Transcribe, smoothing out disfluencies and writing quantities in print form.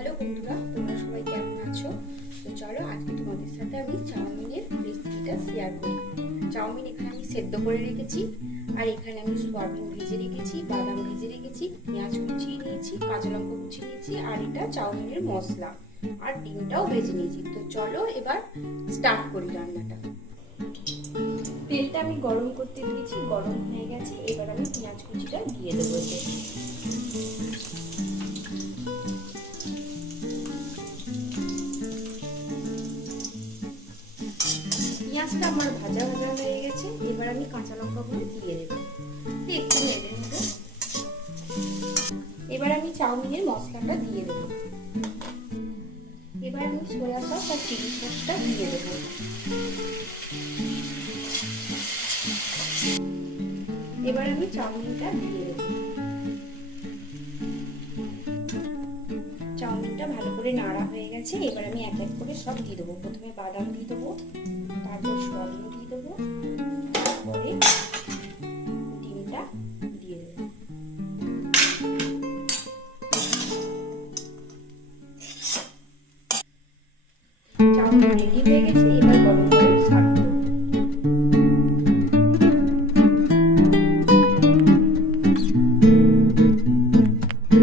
Hello বন্ধুরা, তোমরা সবাই কেমন আছো? তো চলো আজকে তোমাদের সাথে আমি চাউমিনের রেসিপিটা শেয়ার করি। চাউমিন এখানে আমি সেদ্ধ করে রেখেছি, আর এখানে আমি সয়াবিন ভেজে রেখেছি, বাদাম ভেজে রেখেছি, পেঁয়াজ কুচিয়ে নিয়েছি, কাঁচা লঙ্কা কুচিয়ে নিয়েছি, আর এটা চাউমিনের মশলা, আর ডিমটাও ভেজে নিয়েছি। তো চলো এবার স্টার্ট করি রান্নাটা। তেলটা আমি গরম করতে দিয়েছি, গরম হয়ে গেছে। এবার আমি পেঁয়াজ কুচিটা দিয়ে দেবো এতে। পেঁয়াজটা আমার ভাজা ভাজা হয়ে গেছে। এবার আমি কাঁচা লঙ্কাগুলো দিয়ে দেবো, একটু নেড়ে নেব। এবার আমি চাউমিনের মশলাটা দিয়ে দেবো। এবার আমি সয়া সস আর চিলি সসটা দিয়ে দেবো। এবার আমি চাউমিনটা দিয়ে দেবো। চাউমিনটা ভালো করে নাড়া হয়ে গেছে। এবার আমি এক এক করে সব দিয়ে দেবো। প্রথমে বাদাম দিয়ে দেবো, তারপর সয়াবিন দিয়ে দেবো, তারপরে ডিমটা দিয়ে দেবো। চাউমিন রেডি হয়ে গেছে। এবার গরম